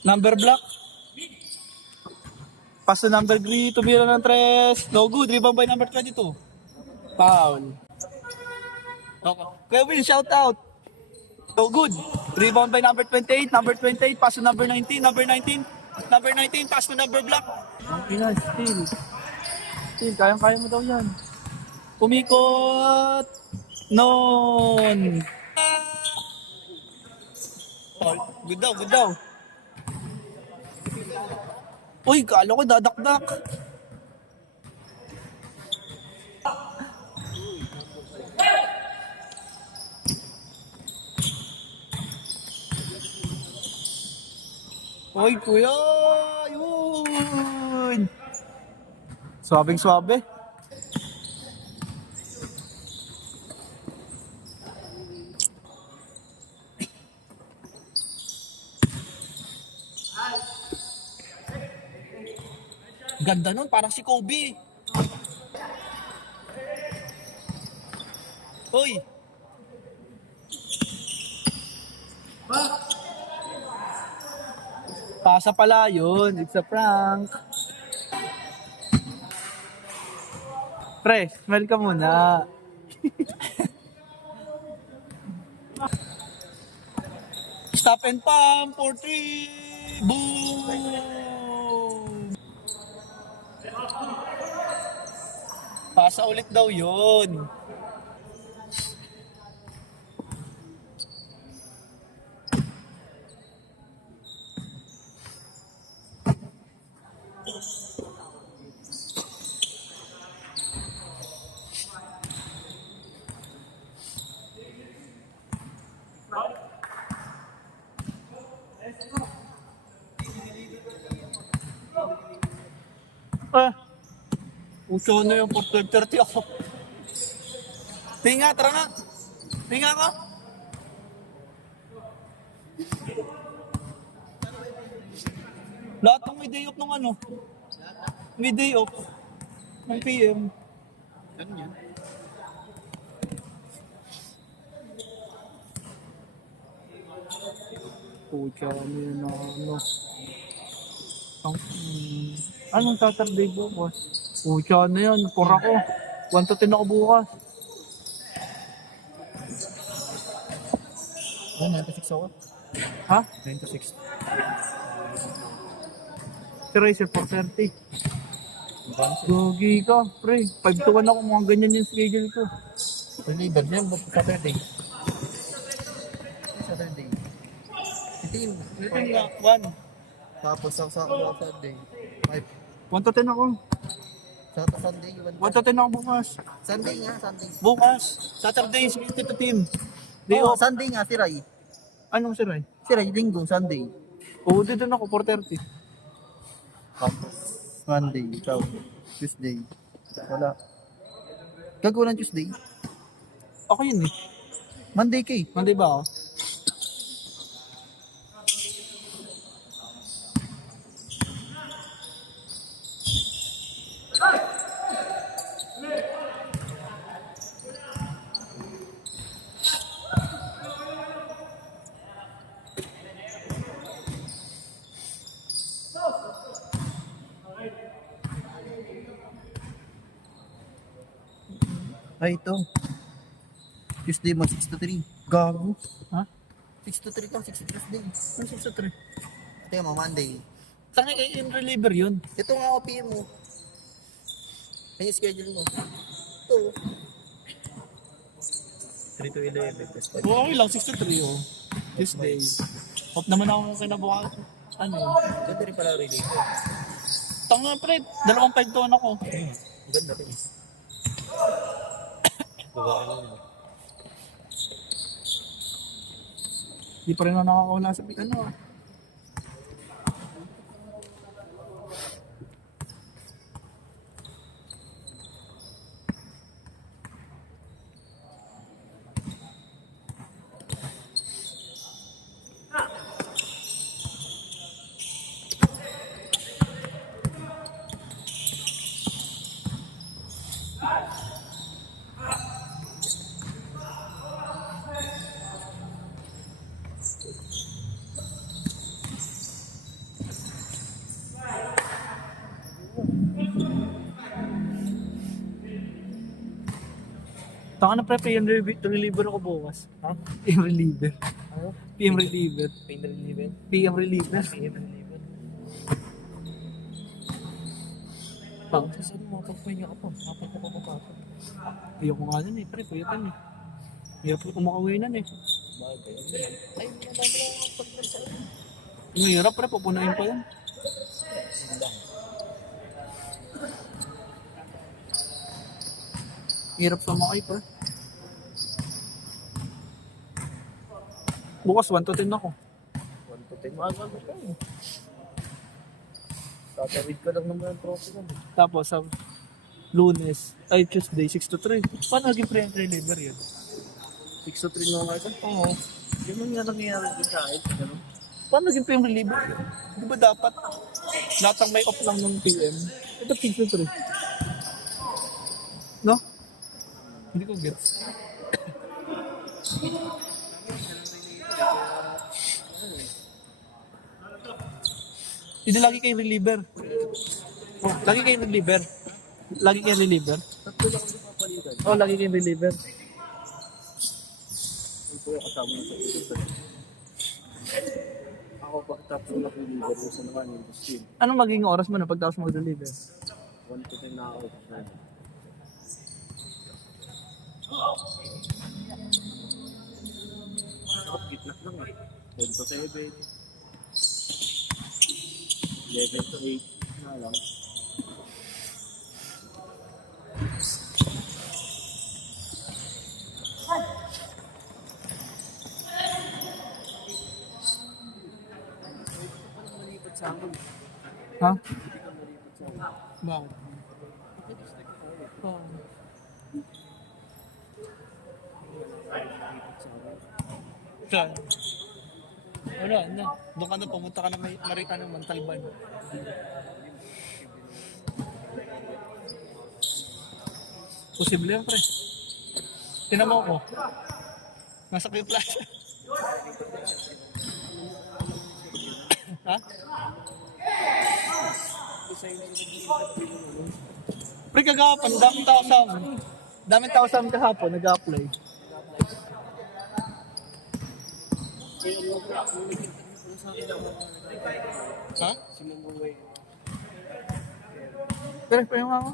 Number block. Pass to number 3, tumira ng 3. No good. Rebound by number 22. Foul. Okay. Kuya Will, shout out. No good. Rebound by number 28. Number 28, pass to number 19. Number 19. Number 19, pass to number block. Okay na, still. Still, kayang-kaya mo daw yan. Umikot. Non. Foul. Good daw, good daw. Uy, kala ko dadakdak. Uy, kuya! Yun! Swabing-swabe. Ganda nun, parang si Kobe. Uy! Pasa pala yun. It's a prank. Pre, smell ka muna. Stop and pump for 3. Boom! Pasa ulit daw yun. Uso na yung 12:30 ako. Tinga, tara nga. Tinga ka. Lahat ng may day off ng ano? May day off. Ng PM. Ganun yan. Pucha, ano yun na ano. Anong Saturday bukas? Pucha, ano yan? Pura ko. 1 to 10 ako bukas. 96 ako. Ha? 96. Si Racer 4:30. Gogi ka, pre. 5 to 1 ako. Mga ganyan yung schedule ko. Reliever niya, Saturday. Saturday. Team. Ito nga, 1. Tapos sa Saturday. 5. 1 to 10 ako. Sa Sunday, 1 to 10 ako bukas. Sunday nga, Sunday. Bukas. Saturday, split to team. Day Oo, off. Sunday nga, si Ray. Anong si Ray? Si Ray, linggo, Sunday. Oo, dito na ako, 4:30. Tapos, Monday, ikaw. Tuesday. Wala. Gagawin ng Tuesday. Ako yun eh. Monday kay. Monday ba ako? Ay, ito. Tuesday mo, 6 to 3. Gago. Ha? 6 to 3 lang, 6 to Tuesday. Ano 6 to 3? Ito mo, Monday. Tangi in reliever yun. Ito nga OPM mo. Ano yung schedule mo? Ito. 3 to 11. Oo, okay lang, 6 to 3 oh. Tuesday. Off naman ako kinabukas. Ano? Ganda rin pala rin dito. Tanga pre, 2 5 to 1 ako. Ganda rin. Babae lang. Di pa rin ako nakakawala sa ano ah. Taka na pre, PM reliever ako bukas. Ha? PM reliever. Ano? PM reliever. Pain reliever? PM reliever. Pain reliever. Pang. Saan mo, pagpahinga ka pa. Kapag ka pa papasok. Ayoko nga nun eh, pre, kuyapan eh. Hirap ko kumakawi nun eh. Bagay. Ay, madami lang ang pagdala sa akin. Mahirap pre, pupunain pa yan. Hirap sumakay pre. Bukas 1 to 10 ako. 1 to 10. Maaga mo pa eh. Tatawid ka lang naman ang trophy na. Tapos sa Lunes, ay Tuesday, 6 to 3. Paano naging pre reliever yun? 6 to 3 nga nga ito. Oo. Yun nga nangyayari din sa akin. Ganun. Paano naging PM reliever yun? Di ba dapat lahat ang may off lang ng PM? Ito 6 to 3. No? Hindi ko gets. Hindi lagi kayong reliever. Oh, lagi kayong reliever. Lagi kayong reliever. Tatlo lang yung papalitan. Oh, lagi kayong reliever. Ito yung kasama na sa ito. Ako pa tapos na yung liver ko sa naman yung team. Anong magiging oras mo na pagtapos mo mag-reliever? 1 to 10 na ako. Gitna lang eh. 10 to 7. 11 to 8. Na lang. Malipat sa akin. Ha? Hindi ka malipat sa akin. Bakit? Oh. Saan? Wala na. Doon ka na, pumunta ka na may Marikana, Montalban. Posible yan, pre. Tinan mo ako. Nasa Queen Plaza. Ha? Pre, kagapan, daming tao sa amin. Daming tao sa amin kahapon, nag-apply. Ha? Pero, pa yung ako.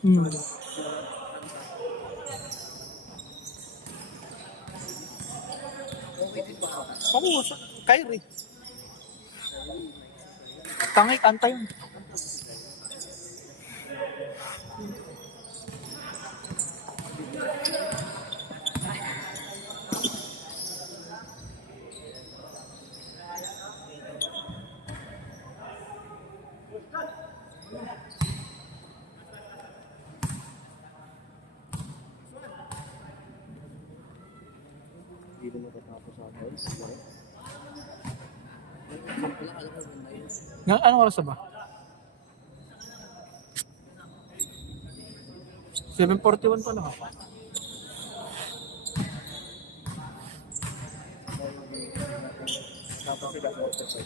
Hmm. Ako, Kyrie. Tangay, kanta yun. Hindi na matatapos sa akin. Anong oras na ba? 7:41 pa lang ako. Tapos sila sa office.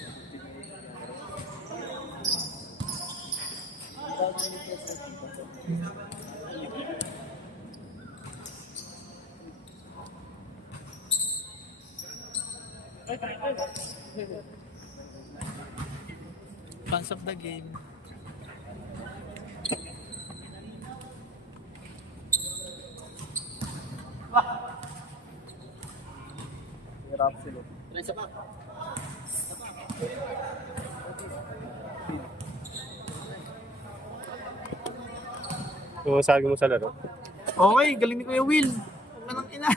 Fans of the game. Hirap sila. Kung sabi mo sa laro. Okay, galing ni Kuya Will. Huwag na nang ina.